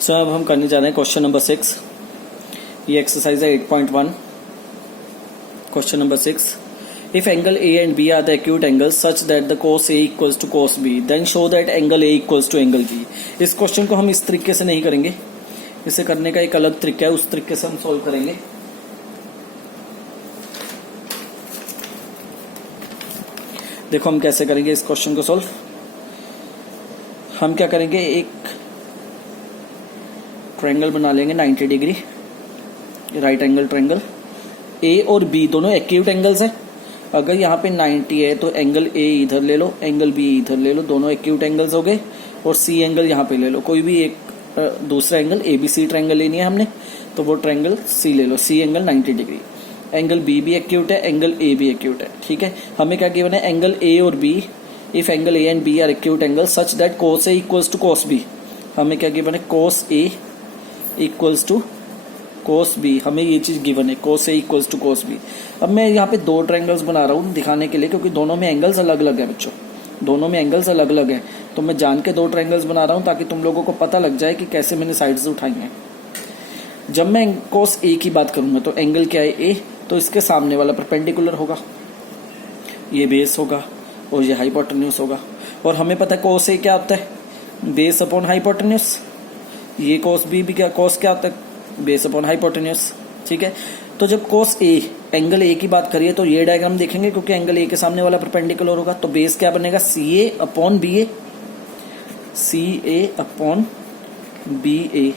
Sir अब हम करने जा रहे हैं क्वेश्चन नंबर 6। ये एक्सरसाइज है 8.1। Question number 6, if angle A and B are the acute angles such that the cos A equals to cos B then show that angle A equals to angle B। इस question को हम इस तरीके से नहीं करेंगे, इसे करने का एक अलग तरीका है, उस तरीके से हम सॉल्व करेंगे। देखो हम कैसे करेंगे इस क्वेश्चन को सॉल्व। हम क्या करेंगे, एक ट्रायंगल बना लेंगे 90 डिग्री, राइट एंगल ट्रायंगल। ए और बी दोनों एक्यूट एंगल्स है। अगर यहाँ पे 90 है तो एंगल ए इधर ले लो, एंगल बी इधर ले लो, दोनों एक्यूट एंगल्स हो गए। और सी एंगल यहाँ पे ले लो, कोई भी एक दूसरा angle, A B C triangle लेनी है हमने, तो वो ट्रायंगल सी ले लो, C angle 90 degree. Angle B भी एक्यूट है, एंगल ए भी एक्यूट है, ठीक है। हमें क्या गिवन है, एंगल ए और B, if angle A and B are acute angle such that cos A equals to cos B। हमें क्या गिवन है, cos A equals to cos B। हमें ये चीज गिवन है, cos A equals to cos B। अब मैं यहाँ पे दो ट्रायंगल्स बना रहा हूँ दिखाने के लिए, क्योंकि दोनों में एंगल्स अलग अलग है बच्चों, दोनों में एंगल्स अलग अलग है। तो मैं जान के दो ट्रायंगल्स बना रहा हूँ ताकि तुम लोगों को पता लग जाए कि कैसे मैंने साइड्स उठाई हैं। जब मैं cos A की बात करूंगा तो एंगल क्या है, A, तो इसके सामने वाला परपेंडिकुलर होगा, ये बेस होगा और ये हाइपोटेन्यूस होगा। और हमें पता है cos A क्या होता है, बेस अपॉन हाइपोटेन्यूस। ये cos B भी क्या, cos क्या होता है, बेस अपॉन हाइपोटेन्यूस, ठीक है। तो जब cos A, एंगल A की बात करिए तो ये डायग्राम देखेंगे, क्योंकि एंगल A के सामने वाला परपेंडिकुलर होगा। तो बेस क्या बनेगा, CA upon BA, CA upon BA।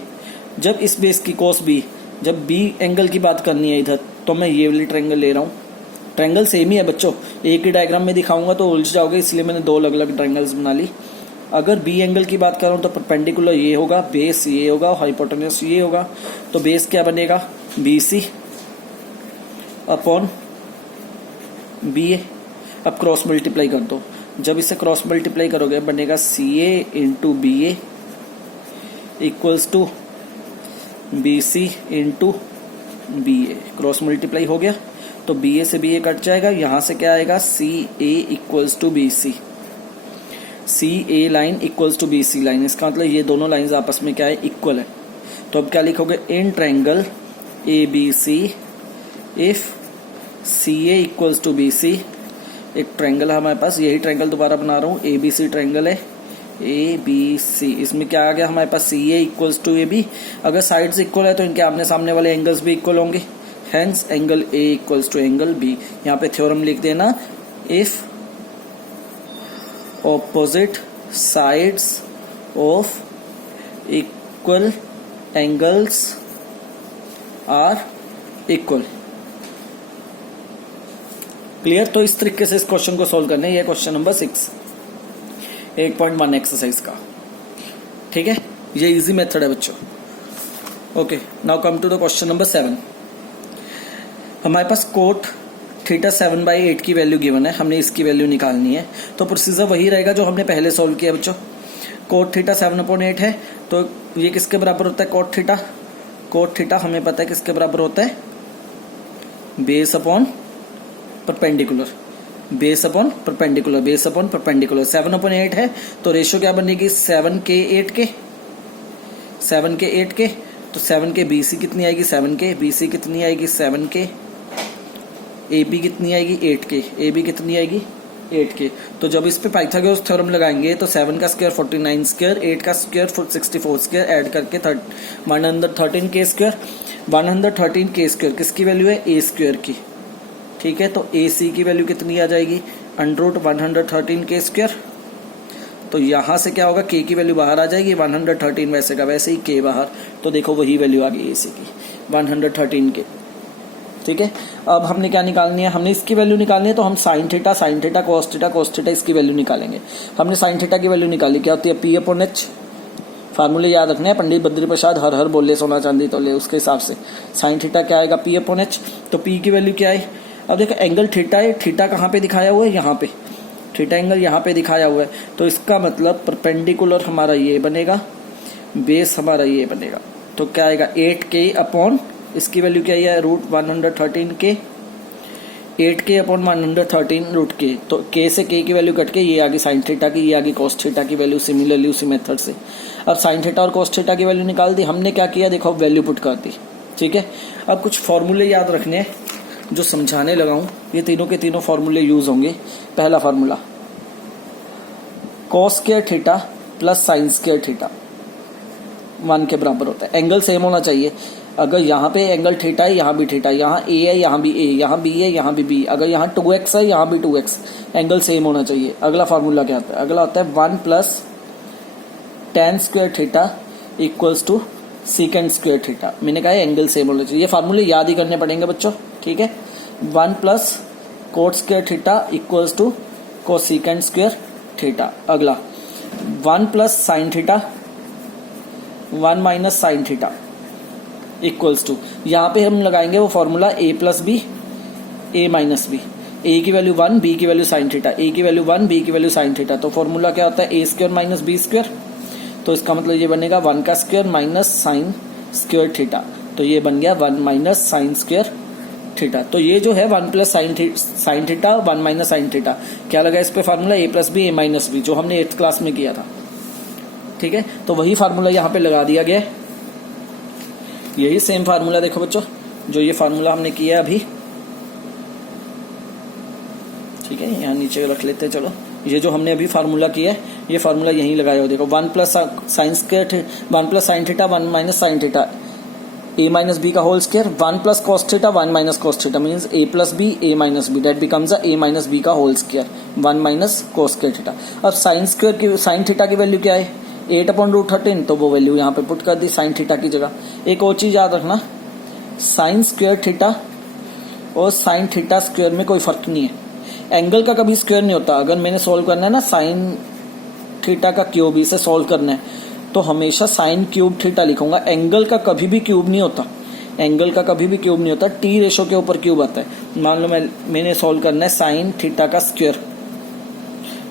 जब इस बेस की cos B, जब B एंगल की बात करनी है इधर, तो मैं ये वाली ट्रायंगल ले रहा हूँ। ट्रायंगल सेम ही है बच्चों, एक ही डायग्राम में दिखाऊंगा तो उलझ जाओगे, इसलिए मैंने दो अलग अलग ट्रायंगल्स बना ली। अगर बी एंगल की बात करूं तो परपेंडिकुलर ये होगा, बेस ये होगा और हाइपोटेन्यूस ये होगा। तो बेस क्या बनेगा, BC अपॉन BA। अब क्रॉस मल्टीप्लाई कर दो, जब इसे क्रॉस मल्टीप्लाई करोगे बनेगा CA into BA equals to BC into BA। Cross multiply हो गया तो BA से BA कट जाएगा, यहां से क्या आएगा, CA equals to BC, CA line equals to BC line. इसका मतलब ये दोनों लाइंस आपस में क्या है, इक्वल है। तो अब क्या लिखोगे, in triangle ABC if CA equals to BC। एक ट्रायंगल है हमारे पास, यही ट्रायंगल दोबारा बना रहा हूँ, ABC ट्रायंगल है, ABC। इसमें क्या आ गया हमारे पास, CA इक्वल्स टू AB। अगर साइड्स इक्वल है तो इनके आमने सामने वाले एंगल्स भी इक्वल होंगे, hence angle A equals to angle B। यहाँ पे थ्योरम लिख देना, if opposite sides of equal angles are equal। Clear. तो इस तरीके से इस क्वेश्चन को सॉल्व करना है। ये क्वेश्चन नंबर 6 8.1 एक्सरसाइज का, ठीक है। ये इजी मेथड है बच्चों। Okay, now come to the question number 7। हमारे पास कोट थीटा 7/8 की वैल्यू गिवन है, हमने इसकी वैल्यू निकालनी है। तो प्रोसीजर वही रहेगा जो हमने पहले सॉल्व किया बच्चों। कोट थीटा 7/8 है, तो ये किसके बराबर होता है, कोट थीटा। कोट थीटा हमें पता है किसके बराबर होता है, base upon perpendicular, base upon perpendicular, base upon perpendicular. 7/8 है तो रेशियो क्या बनेगी, 7 के 8 के, 7 के 8 के। तो 7 के BC कितनी आएगी, 7 के BC कितनी आएगी, 7 के। AB कितनी आएगी, 8 के, AB कितनी आएगी, 8 के। तो जब इस पे पाइथागोरस थ्योरम लगाएंगे तो 7 का स्क्वायर 49 स्क्वायर, 8 का स्क्वायर 64 स्क्वायर, ऐड करके 113 के स्क्वायर। 113 के स्क्वायर किसकी वैल्यू है, A स्क्वायर की, ठीक है। तो AC की वैल्यू कितनी आ जाएगी, √113 के स्क्वायर। तो यहां से क्या होगा, K की वैल्यू बाहर आ जाएगी, 113 वैसे का वैसे ही K बाहर। तो देखो वही वैल्यू आ गई AC की, 113 के, ठीक है। अब हमने क्या निकालनी है, हमने इसकी वैल्यू निकालनी है। तो हम साइन थीटा cos थीटा इसकी वैल्यू निकालेंगे। हमने साइन थीटा की वैल्यू निकाली, क्या होती है, P/H। फार्मूले याद रखने हैं, पंडित बद्री प्रसाद हर हर बोले सोना चांदी तो ले, उसके हिसाब से साइन थीटा क्या आएगा, P/H। तो P की वैल्यू क्या है, अब देखो एंगल थीटा है, थीटा कहाँ पे दिखाया हुआ है, यहाँ पे थीटा एंगल यहाँ पे दिखाया हुआ है। तो इसका मतलब परपेंडिकुलर हमारा ये बनेगा, बेस हमारा ये बनेगा। तो क्या आएगा, 8K अपॉन इसकी वैल्यू क्या है, √113 के 8k अपॉन 113 रूट के, तो k से k की वैल्यू कट के ये आ गई साइन थीटा की, ये आ गई कॉस थीटा की वैल्यू, सिमिलरली उसी मेथड से। अब साइन थीटा और कॉस थीटा की वैल्यू निकाल दी हमने, क्या किया देखो वैल्यू पुट कर दी, ठीक है। अब कुछ फॉर्मूले याद रखने हैं जो समझाने लगा हूं, ये तीनों के तीनों फॉर्मूले यूज होंगे। पहला formula cos square theta plus sine square theta 1 के बराबर होता है। एंगल सेम होना चाहिए, अगर यहाँ पे एंगल थीटा है यहाँ भी थीटा, यहाँ ए है यहाँ भी ए, यहाँ बी है यहाँ भी बी, अगर यहाँ 2x है यहाँ भी 2x, एंगल सेम होना चाहिए। अगला फार्मूला क्या होता है, अगला होता है 1 plus tan square theta equals to secant square theta. मैंने कहा एंगल सेम होना चाहिए, ये फार्मूले याद ही करने पड़ेंगे बच्चों, ठीक है। 1 plus cot square theta equals to cosecant square theta. अगला 1 plus sine theta 1 minus sine theta equals to, यहाँ पे हम लगाएंगे वो formula a plus B A minus B, A की वैल्यू 1 बी की वैल्यू साइन थीटा, ए की value 1 B की वैल्यू साइन थीटा। तो फॉर्मूला क्या होता है A square minus B square, तो इसका मतलब ये बनेगा 1 का square minus sine square theta, तो ये बन गया 1 माइनस साइन स्क्वायर थीटा। तो ये जो है 1 plus sine theta 1 minus sine theta, क्या लगा इस पे formula A plus B A minus B, जो हमने 8th क्लास में किया था, ठीक है। तो वही फार्मूला यहाँ पे लगा दिया गया, यही सेम फार्मूला देखो बच्चों जो ये फार्मूला हमने किया अभी, ठीक है। यहाँ नीचे रख लेते हैं, चलो ये जो हमने अभी फार्मूला किया है ये फार्मूला यहीं लगाया हो, देखो 1 plus sine square 1 plus sine theta 1 minus sine theta a minus B का whole square, 1 plus cos theta 1 minus cos theta means a plus B a minus B, that becomes a minus B का whole square 1 minus cos square theta. अब sine square की sine theta की value क्या है 8 upon root 13, तो वो value यहाँ पे पुट कर दी साइन थीटा की जगह। एक और चीज याद रखना, साइन स्क्वायर थीटा और साइन थीटा स्क्वायर में कोई फर्क नहीं है, एंगल का कभी स्क्वायर नहीं होता। अगर मैंने सोल्व करना है ना साइन थीटा का क्यूब, इसे सोल्व करना है तो हमेशा साइन क्यूब थीटा लिखूंगा, एंगल का कभी भी क्यूब नहीं होता, एंगल का कभी भी क्यूब नहीं होता, टी रेशो के ऊपर क्यूब आता है। मान लो मैंने सोल्व करना है साइन थीटा का स्क्वायर,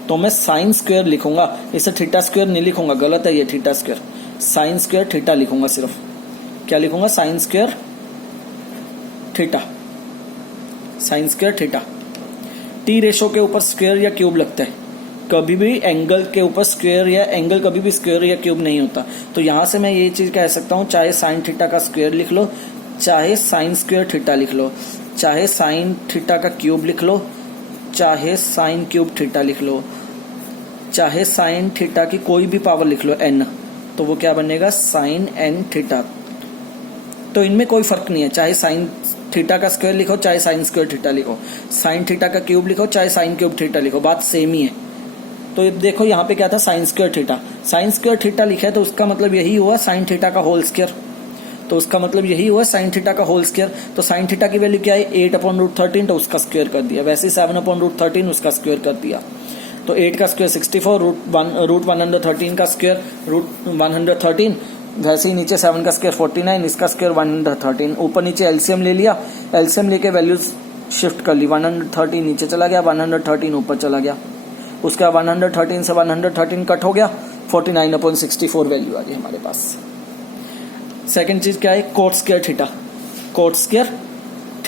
तो मैं साइन स्क्वायर लिखूंगा, इसे थीटा स्क्वायर नहीं लिखूंगा, गलत है ये theta square, sine square theta लिखूंगा सिर्फ। क्या लिखूंगा sine square theta, sine square theta. T ratio के ऊपर स्क्वायर या क्यूब लगता है, कभी भी एंगल के ऊपर स्क्वायर या एंगल कभी भी स्क्वायर या क्यूब नहीं होता। तो यहां से मैं ये चीज कह सकता हूं, चाहे साइन थीटा का स्क्वायर लिख लो, चाहे साइन स्क्वायर थीटा लिख लो, चाहे साइन थीटा का क्यूब लिख लो, चाहे साइन क्यूब थीटा लिख लो, चाहे साइन थीटा की कोई भी पावर लिख लो n, तो वो क्या बनेगा साइन n थीटा। तो इनमें कोई फर्क नहीं है, चाहे साइन थीटा का स्क्वायर लिखो चाहे साइन स्क्वायर थीटा लिखो, साइन थीटा का क्यूब लिखो चाहे साइन क्यूब थीटा लिखो, बात सेम ही है। तो देखो यहाँ पे क्या था sine square theta, sine square theta लिखा है तो उसका मतलब यही हुआ साइन थीटा का होल स्क्वायर, तो उसका मतलब यही हुआ साइन थीटा का होल स्क्वायर। तो साइन थीटा की वैल्यू क्या है 8 अपॉन रूट 13, तो उसका स्क्वायर कर दिया, वैसे 7 अपॉन रूट 13 उसका स्क्वायर कर दिया। तो 8 का स्क्वायर 64, रूट 113 का स्क्वायर रूट 113, वैसे ही नीचे 7 का स्क्वायर 49, इसका स्क्वायर 113, ऊपर नीचे एलसीएम ले लिया, एलसीएम लेके वैल्यूज शिफ्ट कर ली, 130 नीचे चला गया 113 ऊपर चला गया, उसका 113 से 113 कट हो गया, 49 अपॉन 64 वैल्यू आ गई हमारे पास। सेकंड चीज क्या है coat square theta, coat square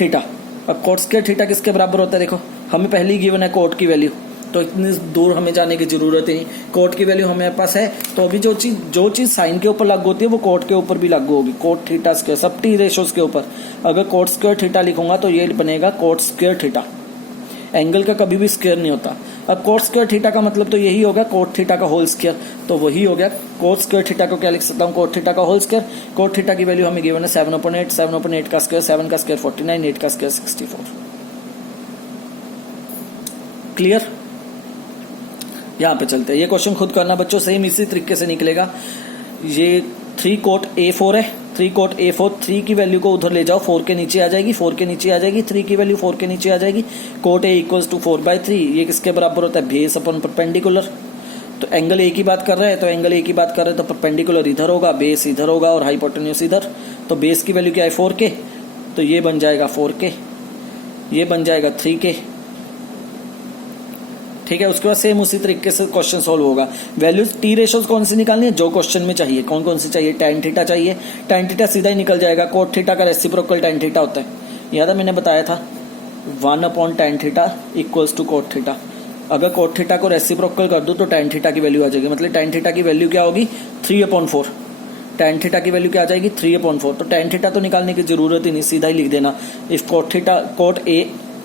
theta. अब कोट स्क्वायर थीटा किसके बराबर होता है, देखो हमें पहले ही गिवन है कोट की वैल्यू, तो इतनी दूर हमें जाने की जरूरत नहीं, कोट की वैल्यू हमारे पास है। तो अभी जो चीज साइन के ऊपर लागू होती है वो कोट के ऊपर भी लागू होगी, कोट थीटा स्क्वायर, सब टी रेशोज के ऊपर। अगर कोट स्क्वायर थीटा लिखूंगा तो ये बनेगा कोट स्क्वायर थीटा, एंगल का कभी भी स्क्वायर नहीं होता। अब कोट स्क्वायर थीटा का मतलब तो यही होगा कोट थीटा का होल स्क्वायर, तो वही हो गया कोट स्क्वायर थीटा को क्या लिख सकता हूँ कोट थीटा का होल स्क्वायर। कोट थीटा की वैल्यू हमें गिवन है 7/8, 7/8 का स्क्वायर 7 का स्क्वायर 49, 8 का स्क्वायर 64। क्लियर, यहाँ पे चलते हैं, ये क्वेश्चन खुद करना बच्चों, सेम इसी तरीके से निकलेगा। ये 3 कोट A4 है, 3 कोट A4, 3 की वैल्यू को उधर ले जाओ 4 के नीचे आ जाएगी, 4 के नीचे आ जाएगी, 3 की वैल्यू 4 के नीचे आ जाएगी। कोट A इक्वल्स टू 4/3, ये किसके बराबर होता है बेस अपॉन परपेंडिकुलर। तो एंगल ए की बात कर रहे हैं, तो एंगल ए की बात कर रहे हैं तो परपेंडिकुलर इधर होगा, बेस इधर होगा और हाइपोटेन्यूज इधर। तो बेस की वैल्यू क्या है 4K, तो ये बन जाएगा 4K, ये बन जाएगा 3K, ठीक है। उसके बाद सेम उसी तरीके से क्वेश्चन सॉल्व होगा। वैल्यूज टी रेशोज कौन सी निकालनी है जो क्वेश्चन में चाहिए, कौन कौन सी चाहिए, tan थीटा चाहिए, tan थीटा सीधा ही निकल जाएगा, कोट थीटा का रेसिप्रोकल tan थीटा होता है, याद है मैंने बताया था, 1/tan theta equals to cot theta. अगर cot थीटा को रेसिप्रोकल कर दूं तो tan थीटा की वैल्यू आ जाएगी, मतलब tan थीटा की वैल्यू क्या होगी 3/4। tan थीटा की वैल्यू क्या आ जाएगी 3/4। तो tan थीटा तो निकालने की जरूरत ही नहीं, सीधा ही लिख देना if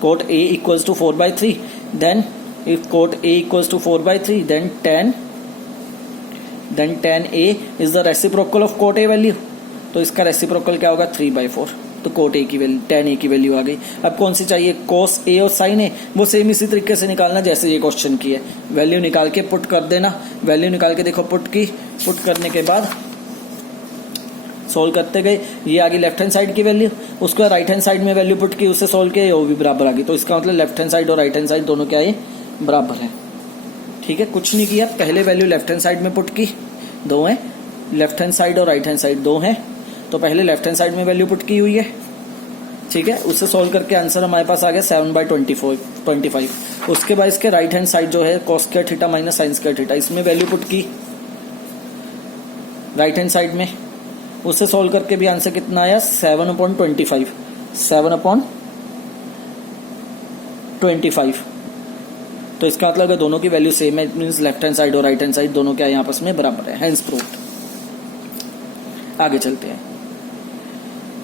cot A equals to 4/3 then if cot A equals to 4/3 then tan A is the reciprocal of cot A value। तो इसका रेसिप्रोकल क्या होगा 3/4। तो cot A की वैल्यू tan A की वैल्यू आ गई। अब कौन सी चाहिए cos A और sin A, वो सेम इसी तरीके से निकालना जैसे ये क्वेश्चन की है। वैल्यू निकाल के पुट कर देना, वैल्यू निकाल के देखो पुट करने के बाद सोल्व करते गए, ये आ गई लेफ्ट हैंड साइड की वैल्यू, उसको राइट हैंड साइड में वैल्यू पुट की, उससे सोल्व किया, वो भी बराबर आ गई। तो इसका मतलब लेफ्ट हैंड साइड और राइट हैंड साइड दोनों क्या है बराबर है। ठीक है, कुछ नहीं किया, पहले वैल्यू लेफ्ट हैंड साइड में पुट की, दो है, लेफ्ट हैंड साइड और राइट हैंड साइड दो है, तो पहले लेफ्ट हैंड साइड में वैल्यू पुट की हुई है। ठीक है, उससे सोल्व करके आंसर हमारे पास आ गया 7/25। उसके बाद इसके राइट हैंड साइड जो है cos square theta minus sin square theta, इसमें वैल्यू पुट की राइट हैंड साइड में, उससे सोल्व करके भी आंसर कितना आया 7/25। तो इसका मतलब अगर दोनों की वैल्यू सेम है, it means left hand side और राइट हैंड साइड दोनों क्या है आपस में बराबर है, हेंस प्रूव्ड। आगे चलते हैं।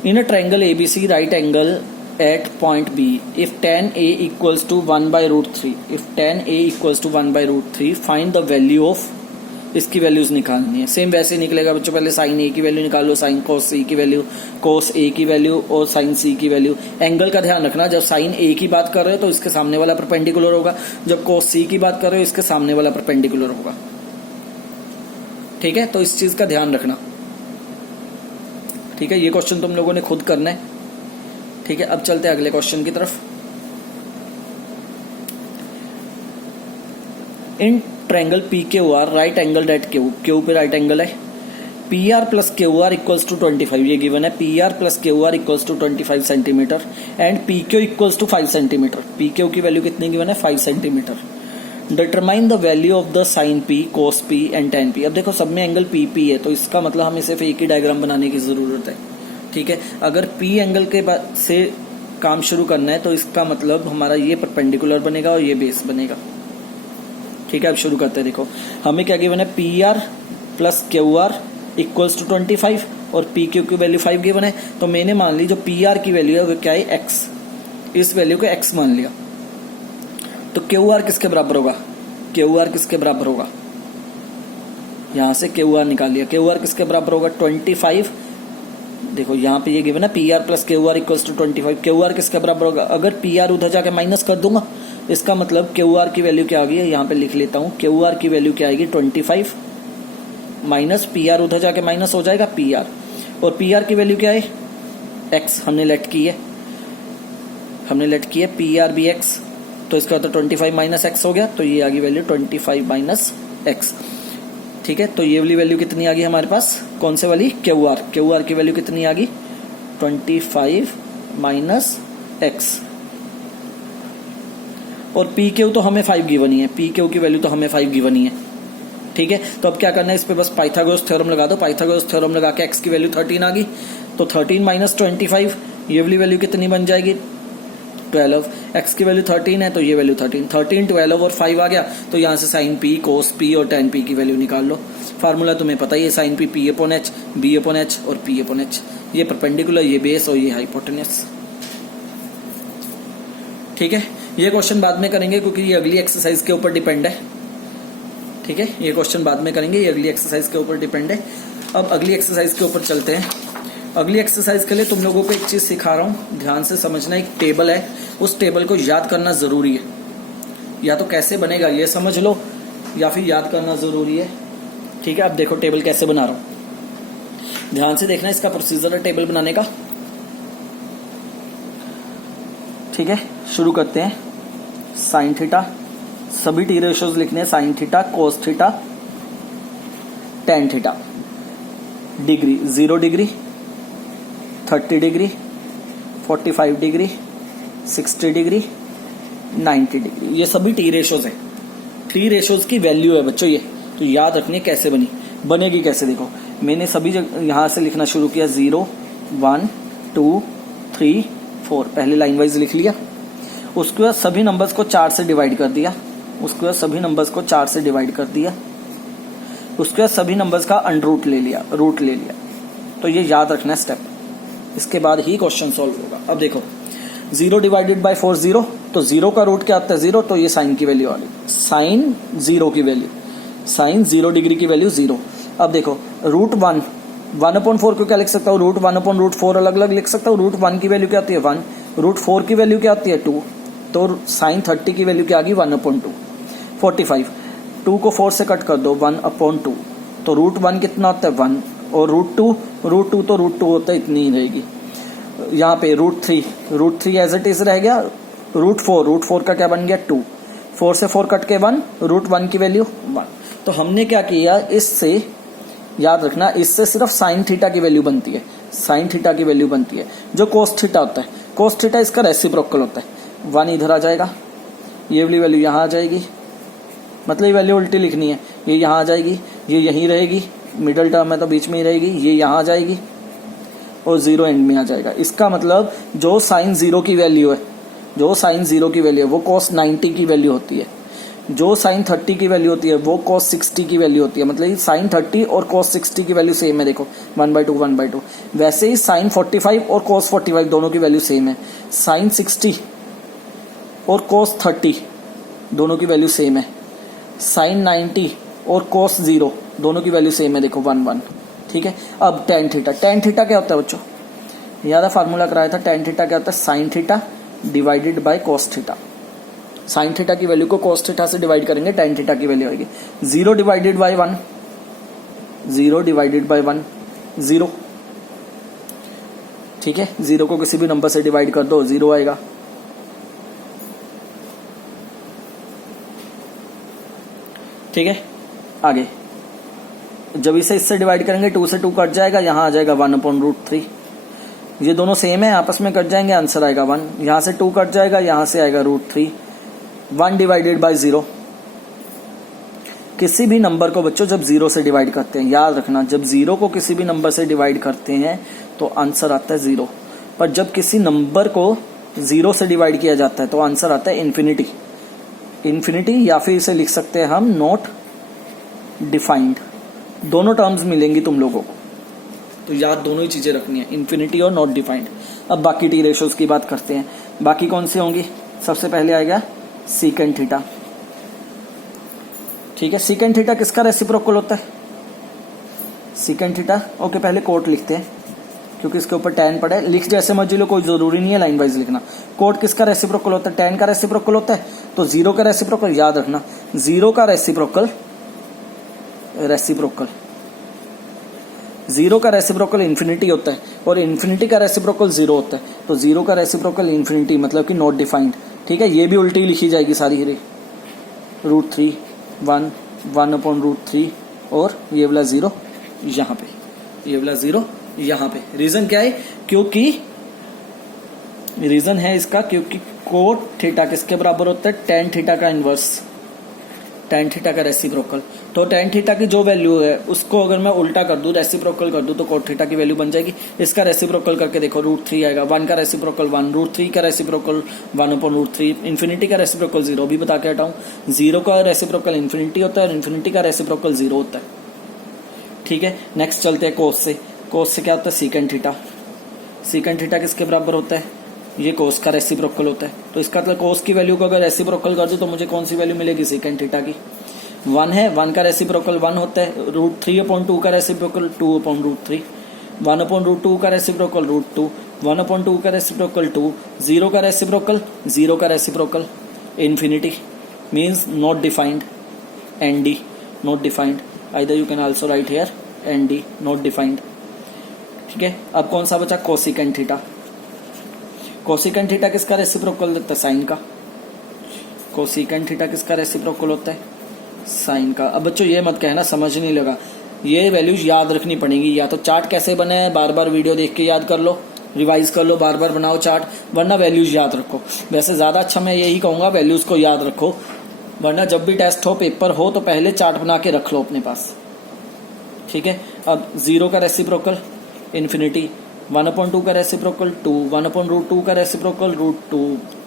In a triangle ABC right angle at point B if tan A equals to 1/√3 find the value of, इसकी वैल्यूज निकालनी है। सेम वैसे निकलेगा बच्चों, पहले sin A की वैल्यू निकालो, sin cos C की वैल्यू, cos A की वैल्यू और sin C की वैल्यू। एंगल का ध्यान रखना, जब sin A की बात कर रहे हो तो इसके सामने वाला परपेंडिकुलर होगा, जब cos C की बात कर रहे हो इसके सामने वाला परपेंडिकुलर होगा। ठीक है, तो इस चीज का ध्यान रखना। ठीक है, ये क्वेश्चन तुम लोगों ने खुद करना है। ठीक है, अब चलते हैं अगले क्वेश्चन की तरफ। In triangle PQR right angle at Q पे राइट एंगल है, PR plus QR equals to 25, ये गिवन है। PR plus QR equals to 25 centimetre and PQ equals to 5 centimetre. PQ की वैल्यू कितनी गिवन है 5 centimetre. Determine the value of the sin P, cos P and tan P। अब देखो सब में angle PP है, तो इसका मतलब हमें सिर्फ एक ही डायग्राम बनाने की जरूरत है। ठीक है, अगर P एंगल के बाद से काम शुरू करना है तो इसका मतलब हमारा ये परपेंडिकुलर बनेगा और ये बेस बनेगा। ठीक है, अब शुरू करते हैं। देखो हमें क्या गिवन है PR plus QR equals to 25 और PQ की वैल्यू 5 गिवन है। तो मैंने मान ली जो PR की वैल्यू है वो क्या है X, इस वैल्यू को X मान लिया। तो QR किसके बराबर होगा, QR किसके बराबर होगा, यहां से QR निकाल लिया। QR किसके बराबर होगा 25। देखो यहाँ पे ये गिवन है PR plus QR equals to 25। QR किसके बराबर होगा, अगर PR उधर जाके माइनस कर दूंगा इसका मतलब QR की वैल्यू क्या आ गई है, यहाँ पे लिख लेता हूँ। QR की वैल्यू क्या आएगी 25 माइनस PR उधर जाके माइनस हो जाएगा PR, और PR की वैल्यू क्या है X, हमने लेट की है PR भी X, तो इसका मतलब 25 माइनस X हो गया, तो ये आ गई वैल्यू 25 माइनस X। ठीक है, तो ये वाली वैल्यू कितनी आ गई हमारे पास, कौन से वाली QR की वैल्यू कितनी आ गई 25 माइनस X। और PQ तो हमें 5 गिवन ही है, PQ की वैल्यू तो हमें 5 गिवन ही है। ठीक है, तो अब क्या करना है, इस पे बस पाइथागोरस थ्योरम लगा दो। पाइथागोरस थ्योरम लगा के X की वैल्यू 13 आ गई, तो 13 माइनस 25, ये वाली वैल्यू कितनी बन जाएगी 12। X की वैल्यू 13 है तो ये वैल्यू 13, 12 और 5 आ गया। तो यहाँ से sin P, cos P और tan P की वैल्यू निकाल लो। फार्मूला तुम्हें पता ही है, sin P P/H, B/H और P/H। ये परपेंडिकुलर, ये बेस और ये हाइपोटेनस। ठीक है, ये क्वेश्चन बाद में करेंगे क्योंकि ये अगली एक्सरसाइज के ऊपर डिपेंड है। ठीक है, ये क्वेश्चन बाद में करेंगे, ये अगली एक्सरसाइज के ऊपर डिपेंड है। अब अगली एक्सरसाइज के ऊपर चलते हैं। अगली एक्सरसाइज के लिए तुम लोगों को एक चीज सिखा रहा हूं, ध्यान से समझना। एक टेबल है, उस टेबल को याद करना जरूरी है। या तो कैसे बनेगा ये समझ लो, या फिर याद करना जरूरी है। ठीक है, अब देखो टेबल कैसे बना रहा हूं, ध्यान से देखना इसका प्रोसीजर है टेबल बनाने का। ठीक है, शुरू करते हैं। साइन थीटा, सभी टी रेशियोज लिखने हैं, sine theta, cos theta, tan theta. Degree 0 degree, 30 degree, 45 degree, 60 degree, 90 degree, ये सभी टी रेशियोज है। 3 रेशियोज की वैल्यू है बच्चों ये, तो याद रखनी है कैसे बनेगी कैसे। देखो मैंने सभी यहां से लिखना शुरू किया, 0 1 2 3 4, पहले लाइन वाइज लिख लिया। उसके बाद सभी नंबर्स को 4 से डिवाइड कर दिया, उसके बाद सभी नंबर्स को 4 से डिवाइड कर दिया, उसके बाद सभी नंबर्स का अंडर रूट ले लिया। तो ये याद रखना स्टेप, इसके बाद ही क्वेश्चन सॉल्व होगा। अब देखो 0 डिवाइडेड बाय 4 0, तो 0 का रूट क्या आता है 0, तो ये साइन की वैल्यू आ गई, साइन 0 की वैल्यू, साइन 0 डिग्री की वैल्यू 0। अब देखो रूट 1/4 को क्या लिख सकता हूँ, रूट 1/√4 अलग अलग लिख सकता हूँ। रूट 1 की वैल्यू क्या आती है 1, रूट 4 की वैल्यू क्या आती है 2, तो साइन 30 की वैल्यू क्या आ गई 1/2। 45, 2 को 4 से कट कर दो 1/2, तो रूट 1 कितना होता है 1, और रूट 2 तो रूट 2 होता है, इतनी ही रहेगी। यहाँ पे रूट 3 एज इट इज रह गया। रूट 4 का क्या बन गया 2, 4 से 4 कट के 1, रूट 1 की वैल्यू 1। तो हमने क्या किया, इससे याद रखना, इससे सिर्फ साइन थीटा की वैल्यू बनती है, साइन थीटा की वैल्यू बनती है। जो कोस थीटा होता है, कोस थीटा इसका रेसिप्रोकल होता है। 1 इधर आ जाएगा, ये वाली वैल्यू यहाँ आ जाएगी, मतलब ये वैल्यू उल्टी लिखनी है, ये यहाँ आ जाएगी, ये यहीं रहेगी, मिडल टर्म है तो बीच में ही रहेगी, ये यहाँ आ जाएगी और 0 एंड में आ जाएगा। इसका मतलब जो साइन 0 की वैल्यू है, जो साइन 0 की वैल्यू है वो कोस 90 की वैल्यू होती है, जो साइन 30 की वैल्यू होती है वो कोस 60 की वैल्यू होती है। मतलब साइन 30 और कोस 60 की वैल्यू सेम है, देखो 1/2। वैसे ही साइन 45 और कोस 45 दोनों की वैल्यू सेम है। साइन 60 और कोस 30 दोनों की वैल्यू सेम है। साइन 90 और कोस 0 दोनों की वैल्यू सेम है, देखो 1 ठीक है। अब टेन थीटा, टेन थीटा क्या होता है बच्चों, याद है फार्मूला कराया था, टेन थीटा क्या होता है sine theta divided by cos theta. Sign theta की वैल्यू को कोस थीटा से डिवाइड करेंगे, टेन थीटा की वैल्यू आएगी 0 डिवाइडेड बाय 1, 0 डिवाइडेड बाय 1 0, ठीक है। 0 को किसी भी नंबर से डिवाइड कर दो 0 आएगा। ठीक है, आगे जब इसे इससे डिवाइड करेंगे 2 से 2 कट जाएगा, यहां आ जाएगा 1/√3। ये दोनों सेम है, आपस में कट जाएंगे, आंसर आएगा 1। यहां से 2 कट जाएगा, यहां से आएगा √3। 1 डिवाइडेड बाय 0, किसी भी नंबर को बच्चों जब 0 से डिवाइड करते हैं, याद रखना जब 0 को किसी भी नंबर से डिवाइड करते हैं तो आंसर आता है 0, पर जब किसी नंबर को 0 से डिवाइड किया जाता है तो आंसर आता है इन्फिनिटी। इन्फिनिटी या फिर इसे लिख सकते हैं हम नॉट डिफाइंड, दोनों टर्म्स मिलेंगी तुम लोगों को, तो याद दोनों ही चीजें रखनी है, इन्फिनिटी और नॉट डिफाइंड। अब बाकी टी रेशियोज की बात करते हैं, बाकी कौन सी होंगी, सबसे पहले आएगा सीकेंट थीटा। ठीक है, सीकेंट थीटा किसका रेसिप्रोकल होता है, सीकेंट थीटा। ओके, पहले कोट लिखते हैं क्योंकि इसके ऊपर टैन पड़ा है, लिख जैसे मर्जी लो, कोई जरूरी नहीं है लाइन वाइज लिखना। कोट किसका रेसिप्रोकल होता है, टैन का रेसिप्रोकल होता है, तो 0 का रेसिप्रोकल याद रखना, 0 का रेसिप्रोकल 0 का रेसिप्रोकल इन्फिनिटी होता है और इन्फिनिटी का रेसिप्रोकल 0 होता है, तो 0 का रेसिप्रोकल इन्फिनिटी मतलब कि नॉट डिफाइंड। ठीक है, ये भी उल्टी लिखी जाएगी सारी, √3 1 1/√3 और ये वाला 0 यहाँ पे, ये वाला 0 यहाँ पे। रीजन क्या है, क्योंकि रीजन है इसका क्योंकि कोट थीटा किसके बराबर होता है, टेन थीटा का इनवर्स, टेन थीटा का रेसिप्रोकल। तो टेन थीटा की जो वैल्यू है उसको अगर मैं उल्टा कर दूं, रेसिप्रोकल कर दूं, तो कोट थीटा की वैल्यू बन जाएगी। इसका रेसिप्रोकल करके देखो, √3 आएगा, 1 का रेसिप्रोकल 1, √3 का रेसिप्रोकल 1/√3, इन्फिनिटी का रेसिप्रोकल 0। भी बता के हटाऊं, 0 का रेसिप्रोकल इन्फिनिटी होता है और इन्फिनिटी का रेसिप्रोकल 0 होता है। ठीक है, नेक्स्ट चलते हैं कोस से। कोस से क्या होता है, सीकेंट थीटा। सीकेंट थीटा किसके बराबर होता है, ये कोस का रेसिप्रोकल होता है। तो इसका मतलब कोस की वैल्यू को अगर रेसिप्रोकल कर दूं तो मुझे कौन सी वैल्यू मिलेगी, सीकेंट थीटा की। 1 है, 1 का रेसिप्रोकल 1 होता है, √3/2 का रेसिप्रोकल 2/√3, 1/√2 का रेसिप्रोकल √2, 1/2 का रेसिप्रोकल 2, 0 का रेसिप्रोकल 0 का reciprocal infinity, means not defined, ND not defined. Either you can also right here ND not defined. ठीक है, अब कौन सा बचा, कोसिकेंट थीटा। कोसिकेंट थीटा किसका रेसिप्रोकल देता है, साइन का। कोसिकेंट थीटा किसका रेसिप्रोकल होता है, साइन का। अब बच्चों ये मत कहना समझ नहीं लगा, ये वैल्यूज याद रखनी पड़ेगी। या तो चार्ट कैसे बने हैं बार बार वीडियो देख के याद कर लो, रिवाइज कर लो, बार बार बनाओ चार्ट, वरना वैल्यूज याद रखो। वैसे ज्यादा अच्छा मैं यही कहूंगा, वैल्यूज को याद रखो, वरना जब भी टेस्ट हो, पेपर हो, तो पहले चार्ट बना के रख लो अपने पास। ठीक है, अब 0 का रेसिप्रोकल इन्फिनिटी, 1/2 का रेसिप्रोकल 2, 1/√2 का रेसिप्रोकल √2,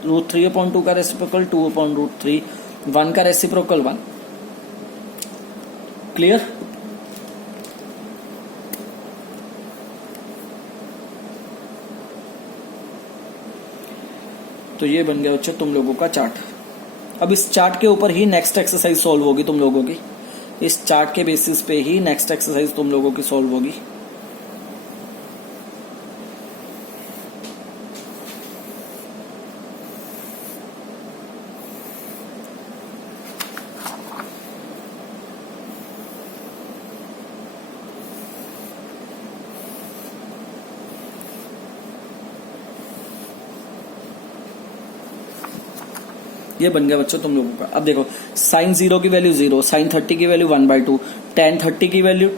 √3/2 का रेसिप्रोकल 2/√3, 1 का रेसिप्रोकल 1। क्लियर? तो ये बन गया बच्चों तुम लोगों का चार्ट। अब इस चार्ट के ऊपर ही नेक्स्ट एक्सरसाइज सॉल्व होगी तुम लोगों की। इस चार्ट के बेसिस पे ही नेक्स्ट एक्सरसाइज तुम लोगों की सॉल्व होगी। ये बन गया बच्चों तुम लोगों का। अब देखो साइन 0 की वैल्यू 0, साइन 30 की वैल्यू 1/2, tan 30 की वैल्यू,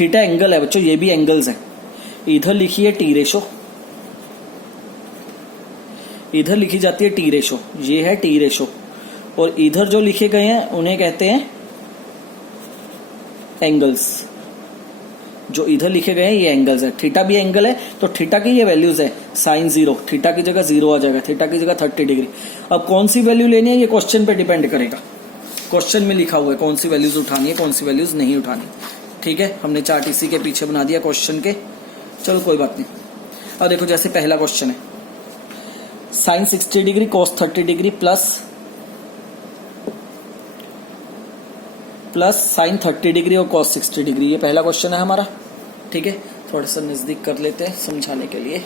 थीटा एंगल है बच्चों, ये भी एंगल्स है। इधर लिखी है टी रेशो, इधर लिखी जाती है टी रेशो, ये है टी रेशो, और इधर जो लिखे गए हैं उन्हें कहते हैं एंगल्स। जो इधर लिखे गए हैं ये एंगल्स है। थीटा भी एंगल है, तो थीटा की ये वैल्यूज है। साइन 0, थीटा की जगह 0 आ जाएगा, थीटा की जगह 30 डिग्री। अब कौन सी वैल्यू लेनी है ये क्वेश्चन पे डिपेंड करेगा। क्वेश्चन में लिखा हुआ है कौन सी वैल्यूज उठानी है, कौन सी वैल्यूज नहीं उठानी। ठीक है, हमने चार्ट इसी के पीछे बना दिया क्वेश्चन के। चलो कोई बात नहीं। अब देखो जैसे पहला क्वेश्चन है, sine 60 degree cos 30 degree plus sine 30 degree और कॉस 60 डिग्री, ये पहला क्वेश्चन है हमारा। ठीक है, थोड़ा सा नजदीक कर लेते हैं समझाने के लिए।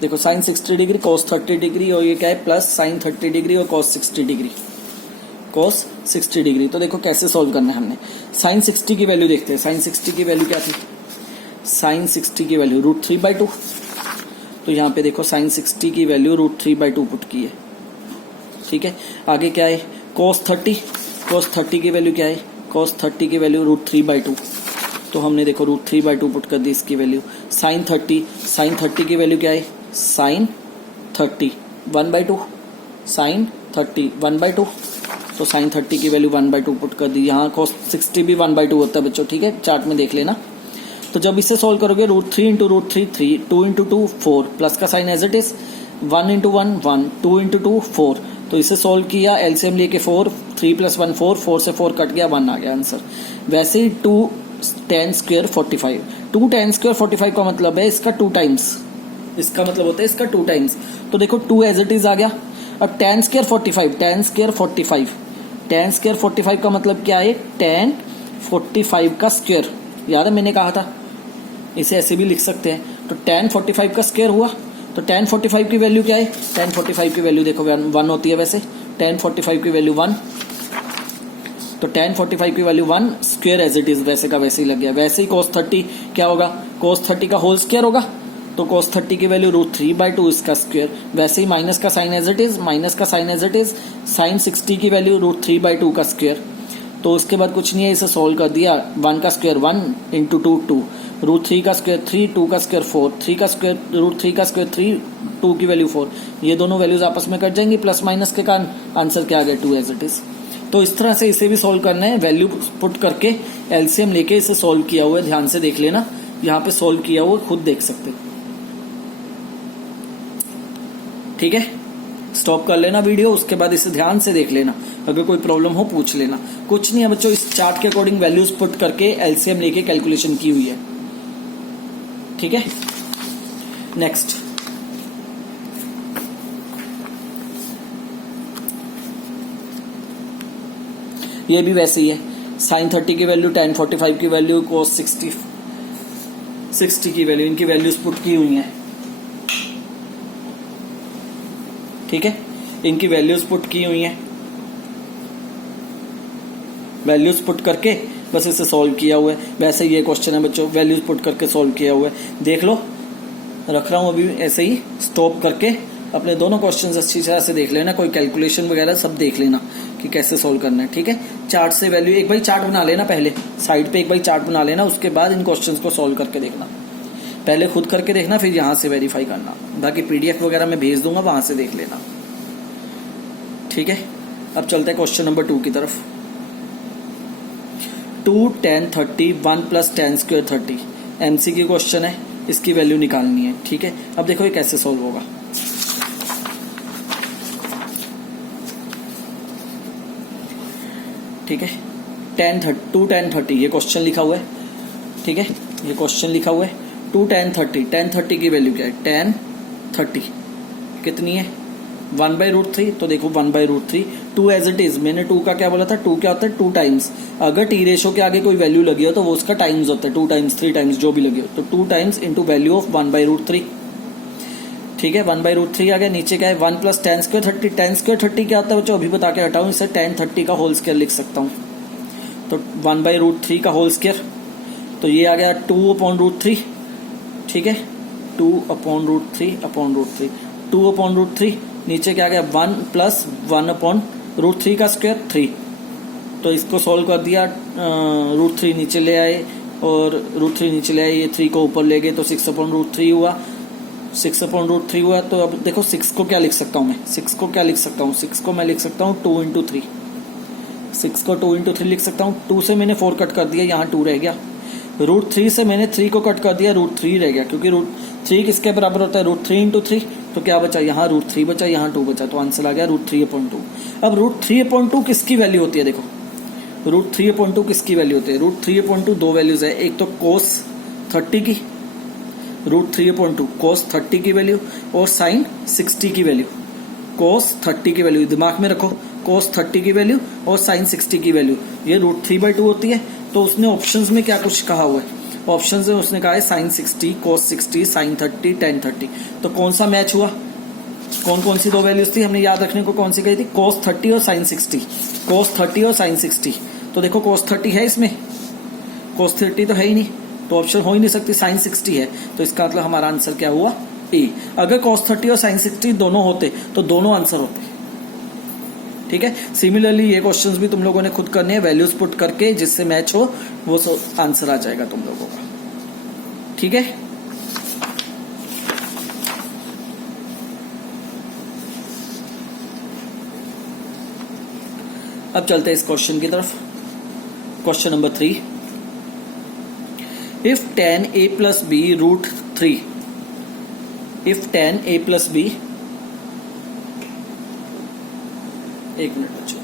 देखो साइन 60 डिग्री कॉस 30 डिग्री और ये क्या है प्लस साइन 30 डिग्री और कॉस 60 डिग्री, कॉस 60 डिग्री। तो देखो कैसे सॉल्व करना है हमने। साइन 60 की वैल्यू देखते हैं। साइन 60 की वैल्यू क्या थी? साइन 60 की वैल्यू √3/2। तो यहाँ पे देखो साइन 60 की वैल्यू √3/2 पुट की है। ठीक है, आगे क्या है? कॉस 30, कॉस 30 की वैल्यू क्या है? कॉस 30 की वैल्यू √3/2। तो हमने देखो √3/2 पुट कर दी इसकी वैल्यू। साइन 30, साइन 30 की वैल्यू क्या है? Sine 30 1/2, sine 30 1/2। तो साइन 30 की वैल्यू 1/2 पुट कर दी। यहाँ कॉस 60 भी 1/2 होता है बच्चों। ठीक है, चार्ट में देख लेना। तो जब इसे सॉल्व करोगे √3 × √3 3, 2 × 2 4, प्लस का साइन एज इट इज, 1 × 1 1, 2 × 2 4। तो इसे सॉल्व किया, एलसीएम लेके 4, 3 + 1 4, 4 से 4 कट गया, 1 आ गया आंसर। वैसे ही 2 tan² 45, 2 tan² 45 का मतलब है इसका 2 टाइम्स, इसका मतलब होता है इसका 2 टाइम्स। तो देखो 2 एज इट इज आ गया। अब tan² 45, tan² 45, tan² 45 का मतलब क्या है? tan 45 का स्क्वायर। याद है मैंने कहा था, इसे ऐसे भी लिख सकते हैं। तो tan 45 का स्क्वायर हुआ। तो tan 45 की वैल्यू क्या है? tan 45 की वैल्यू देखो 1 होती है वैसे। tan 45 की वैल्यू 1, तो tan 45 की value 1, square as it is वैसे का वैसे ही लग गया। वैसे ही cos 30 क्या होगा? cos 30 का होल स्क्वायर होगा। तो cos 30 की वैल्यू √3/2 इसका स्क्वायर। वैसे ही माइनस का sine as it is, minus का sine as it is, sine 60 की वैल्यू √3/2 का स्क्वायर। तो उसके बाद कुछ नहीं है, इसे सोल्व कर दिया। 1 का स्क्वायर 1 × 2 2, √3 का स्क्वायर 3, 2 का स्क्वायर 4, 3 का स्क्वायर √3 का स्क्वायर 3, 2 की वैल्यू 4। ये दोनों वैल्यूज आपस में कट जाएंगी प्लस माइनस के कारण। आंसर क्या आ गया? 2 एज इट इज। तो इस तरह से इसे भी सोल्व करना है। वैल्यू पुट करके एलसीएम लेके इसे सोल्व किया हुआ है, ध्यान से देख लेना। यहाँ पे सोल्व किया हुआ खुद देख सकते हो। ठीक है, स्टॉप कर लेना वीडियो, उसके बाद इसे ध्यान से देख लेना। अगर कोई प्रॉब्लम हो पूछ लेना। कुछ नहीं है बच्चों, इस चार्ट के अकॉर्डिंग वैल्यूज पुट करके एलसीएम लेके कैलकुलेशन की हुई है। ठीक है, नेक्स्ट। ये भी वैसे ही है। साइन 30 की वैल्यू, tan 45 की वैल्यू, cos 60 की वैल्यू, इनकी वैल्यूज पुट की हुई हैं। ठीक है, इनकी वैल्यूज पुट की हुई हैं। वैल्यूज पुट करके बस इसे सॉल्व किया हुआ है। वैसे ये क्वेश्चन है बच्चों, वैल्यूज पुट करके सॉल्व किया हुआ है। देख लो, रख रहा हूं अभी ऐसे ही, स्टॉप करके अपने दोनों क्वेश्चंस अच्छी तरह से देख लेना। कोई कैलकुलेशन वगैरह सब देख लेना कि कैसे सॉल्व करना है। ठीक है, चार्ट से वैल्यू एक बार चार्ट बना लेना, पहले साइड पे एक बार चार्ट बना लेना, उसके बाद इन क्वेश्चंस को सॉल्व करके देखना। पहले खुद करके देखना, फिर यहां से वेरीफाई करना। बाकी पीडीएफ वगैरह मैं भेज दूंगा, वहां से देख लेना। ठीक है, अब चलते हैं क्वेश्चन नंबर 2 की तरफ। 2 tan 30 1 plus tan square 30 MCQ question है, इसकी वैल्यू निकालनी है। ठीक है, अब देखो ये कैसे सॉल्व होगा। ठीक है, 2 tan 30 ये क्वेश्चन लिखा हुआ है। ठीक है, ये क्वेश्चन लिखा हुआ है 2 tan 30 की वैल्यू क्या है, tan 30 कितनी है 1/√3। तो देखो 1/√3, 2 एज इट इज, मैंने 2 का क्या बोला था, 2 क्या होता है 2 टाइम्स। अगर टी रेशो के आगे कोई वैल्यू लगी हो तो वो उसका टाइम्स होता है, 2 टाइम्स 3 टाइम्स जो भी लगी हो, तो 2 टाइम्स इंटू वैल्यू ऑफ 1/√3। ठीक है, 1/√3 आ गया। नीचे क्या है 1 plus tan square 30। tan square 30 क्या होता है बच्चों, अभी बता के हटाऊं, इसे tan 30 का होल स्क्वायर लिख सकता हूं। तो 1/√3 का होल स्क्वायर, तो ये आ गया 2/√3। ठीक है, 2/√3 2/√3। नीचे क्या आ गया 1 प्लस 1/√3 का स्क्वायर 3। तो इसको सॉल्व कर दिया, √3 नीचे ले आए और √3 नीचे ले आए, ये 3 को ऊपर ले गए तो 6/√3 हुआ। 6/√3 हुआ। तो अब देखो 6 को क्या लिख सकता हूं मैं, 6 को क्या लिख सकता हूं, 6 को मैं लिख सकता हूं 2 इंटू 3। 6 को 2 इंटू 3 लिख सकता हूं। 2 से मैंने 4 कट कर दिया, यहाँ 2 रह गया। √3 से मैंने 3 को कट कर दिया, √3 रह गया, क्योंकि √3 किसके बराबर होता है, √3 इंटू 3। तो क्या बचा, यहाँ √3 बचा, यहाँ 2 बचा, तो आंसर आ गया √3/2। अब √3/2 किसकी वैल्यू होती है, देखो √3/2 किसकी वैल्यू होती है। √3/2 दो वैल्यूज है, एक तो cos 30 की, √3/2 cos 30 की वैल्यू और sin 60 की वैल्यू। cos 30 की वैल्यू दिमाग में रखो, cos 30 की वैल्यू और sin 60 की वैल्यू, ये √3/2 होती है। तो उसने ऑप्शंस में क्या कुछ कहा हुआ है, ऑप्शंस में उसने कहा है sin 60, cos 60, sin 30, tan 30। तो कौन सा मैच हुआ, कौन कौन सी दो वैल्यूज थी हमने याद रखने को, कौन सी कही थी, cos 30 और sin 60, cos 30 और sin 60। तो देखो cos 30 है इसमें, cos 30 तो है ही नहीं, तो ऑप्शन हो ही नहीं सकती, sin 60 है। तो इसका मतलब हमारा आंसर क्या हुआ, ए। अगर cos 30 और sin 60 दोनों होते तो दोनों आंसर होते। ठीक है, सिमिलरली ये क्वेश्चंस भी तुम लोगों ने खुद करने हैं, वैल्यूज पुट करके जिससे मैच हो वो आंसर आ जाएगा तुम लोगों का। ठीक है, अब चलते हैं इस क्वेश्चन की तरफ। Question number 3, if tan a plus B √3, if tan a plus B, एक मिनट बच्चों,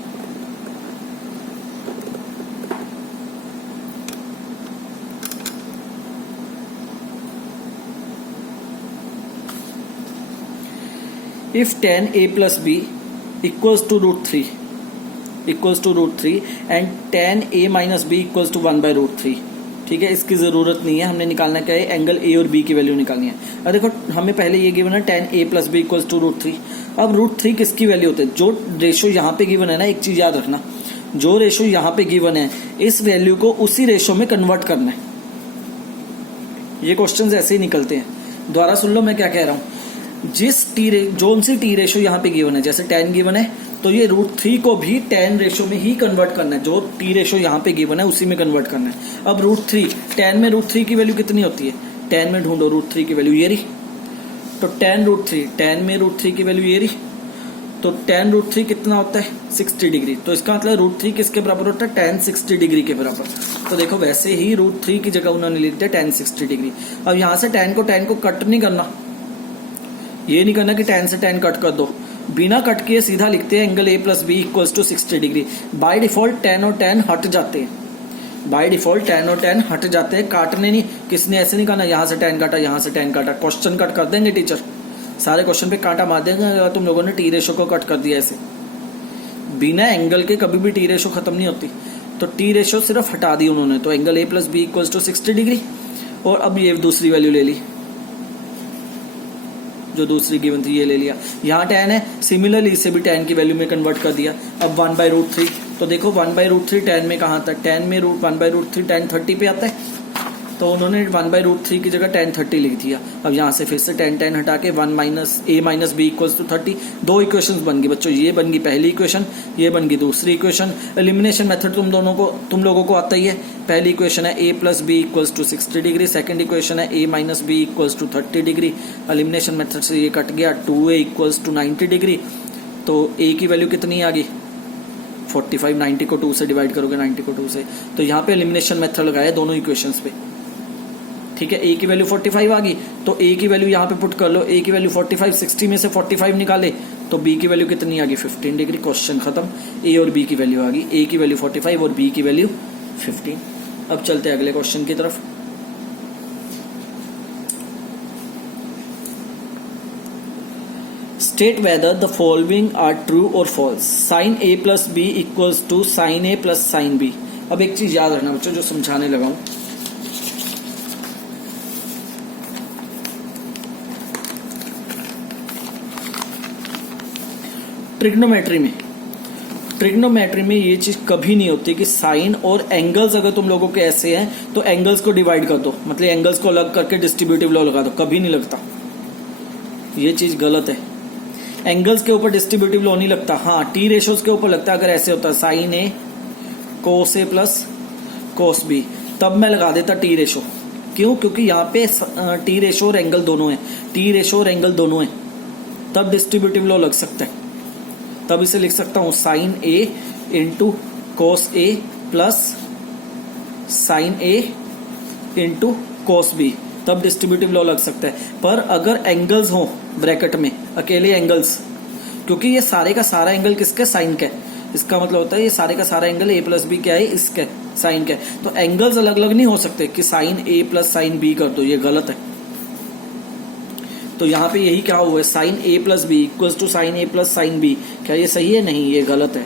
if tan a plus B equals to √3 and tan a minus B equals to 1/√3। ठीक है, इसकी जरूरत नहीं है, हमने निकालना क्या है, एंगल ए और बी की वैल्यू निकालनी है। अब देखो हमें पहले ये गिवन है tan a plus B equals to √3। अब √3 किसकी वैल्यू होती है, जो रेशो यहाँ पे गिवन है ना, एक चीज याद रखना, जो रेशो यहाँ पे गिवन है इस वैल्यू को उसी रेशो में कन्वर्ट करना है। ये क्वेश्चन ऐसे ही निकलते हैं, दोबारा सुन लो मैं क्या कह रहा हूं। जिस जोन सी टी रेशो यहाँ पे गिवन है, जैसे tan गिवन है तो ये √3 को भी tan रेशो में ही कन्वर्ट करना है, जो टी रेशो यहाँ पे गिवन है उसी में कन्वर्ट करना है। अब √3 tan में √3 की वैल्यू कितनी होती है, tan में ढूंढो √3 की वैल्यू, ये रही। तो tan में √3 की वैल्यू ये रही। तो tan √3 कितना होता है 60 डिग्री। तो इसका मतलब √3 किसके बराबर होता है, tan 60 डिग्री के बराबर। तो देखो वैसे ही √3 की जगह उन्होंने लिख दिया tan 60 डिग्री। अब यहां से tan को कट नहीं करना, ये नहीं करना कि tan से tan कट कर दो, बिना कट किए सीधा लिखते हैं angle a plus B equals to 60 degree. By default tan और tan हट जाते हैं, बाय डिफॉल्ट tan और tan हट जाते हैं, काटने नहीं, किसने ऐसे नहीं करना यहां से tan काटा यहां से tan काटा, क्वेश्चन कट कर देंगे टीचर, सारे क्वेश्चन पे कांटा मार देंगे अगर तुम लोगों ने टी रेशो को कट कर दिया ऐसे। बिना एंगल के कभी भी टी रेशो खत्म नहीं होती, तो टी रेशो सिर्फ हटा दी उन्होंने। तो angle a plus B equals to 60 degree, और अब ये दूसरी वैल्यू ले ली, जो दूसरी गिवन थी ये ले लिया। यहाँ tan है, सिमिलरली इसे भी tan की वैल्यू में कन्वर्ट कर दिया। अब 1/√3, तो देखो 1/√3 tan में कहाँ आता है, tan में 1/√3 tan 30 पे आता है, तो उन्होंने 1/√3 की जगह tan 30 लिख दिया। अब यहाँ से फिर से tan हटा के 1 minus a minus B equals to 30। दो इक्वेशंस बन गई बच्चों, ये बन गई पहली इक्वेशन, ये बन गई दूसरी इक्वेशन। एलिमिनेशन मेथड तुम लोगों को आता ही है। पहली इक्वेशन है a plus B equals to 60 degree, second equation है a minus B equals to 30 degree. Elimination method से ये कट गया, 2a इक्वल्स टू 90 डिग्री। तो a की वैल्यू कितनी आ गई, 45, 90 को 2 से डिवाइड करोगे, 90 को 2 से, तो यहाँ पे एलिमिनेशन मेथड लगाया दोनों इक्वेशंस पे। ठीक है, ए की वैल्यू 45 आ गई तो ए की वैल्यू यहाँ पे पुट कर लो, ए की वैल्यू 45, 60 में से 45 निकाले तो बी की वैल्यू कितनी आ गई 15 डिग्री। क्वेश्चन खत्म, ए और बी की वैल्यू आ गई, ए की वैल्यू 45 और बी की वैल्यू 15। अब चलते हैं अगले क्वेश्चन की तरफ। State whether the following are true or false. Sine A plus B equals to sine A plus sine B. अब एक चीज याद रखना बच्चों जो समझाने लगा हूं, ट्रिग्नोमेट्री में ये चीज कभी नहीं होती कि साइन और एंगल्स अगर तुम लोगों के ऐसे हैं तो एंगल्स को डिवाइड कर दो, मतलब एंगल्स को अलग करके डिस्ट्रीब्यूटिव लॉ लगा दो, कभी नहीं लगता, ये चीज गलत है। एंगल्स के ऊपर डिस्ट्रीब्यूटिव लॉ नहीं लगता, हाँ टी रेशोज के ऊपर लगता है। अगर ऐसे होता है साइन ए कोस ए प्लस कोस बी, तब मैं लगा देता टी रेशो। क्यों? क्योंकि यहाँ पे टी रेशो और एंगल दोनों है, टी रेशो और एंगल दोनों है, तब डिस्ट्रीब्यूटिव लॉ लग सकता है। तब इसे लिख सकता हूं साइन ए इंटू कोस ए प्लस साइन ए इंटू कोस बी, तब डिस्ट्रीब्यूटिव लॉ लग सकता है। पर अगर एंगल्स हो ब्रैकेट में अकेले एंगल्स, क्योंकि ये सारे का सारा एंगल किसका, साइन का है, इसका मतलब होता है ये सारे का सारा एंगल ए प्लस बी क्या है, इसका साइन का है। तो एंगल्स अलग अलग नहीं हो सकते कि sign A plus sine B कर दो, ये गलत है। तो यहाँ पे यही क्या हुआ है, sine A plus B equals to sine A plus sine B. क्या ये सही है? नहीं, ये गलत है,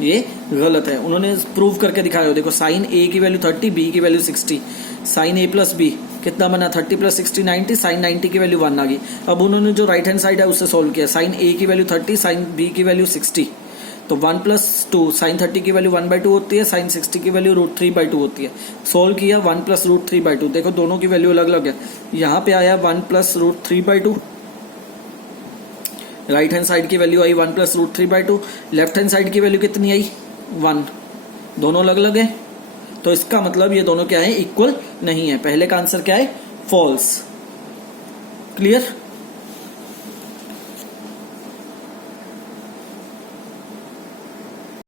ये गलत है। उन्होंने प्रूव करके दिखाया हो, देखो साइन ए की वैल्यू 30, बी की value 60, sign A plus B कितना बना 30 प्लस 60 90, साइन 90 की वैल्यू 1 आ गई। अब उन्होंने जो राइट हैंड साइड है उससे सोल्व किया, साइन ए की वैल्यू 30, साइन बी की वैल्यू 60, तो 1 प्लस 2, साइन 30 की वैल्यू 1/2 होती है, साइन 60 की वैल्यू √3/2 होती है। सोल्व किया 1 प्लस √3/2, देखो दोनों की वैल्यू अलग अलग है। यहाँ पे आया 1 प्लस √3/2, राइट हैंड साइड की वैल्यू आई 1 प्लस √3/2, लेफ्ट हैंड साइड की वैल्यू कितनी आई 1, दोनों अलग अलग है। तो इसका मतलब ये दोनों क्या है, इक्वल नहीं है। पहले का आंसर क्या है, फॉल्स। क्लियर?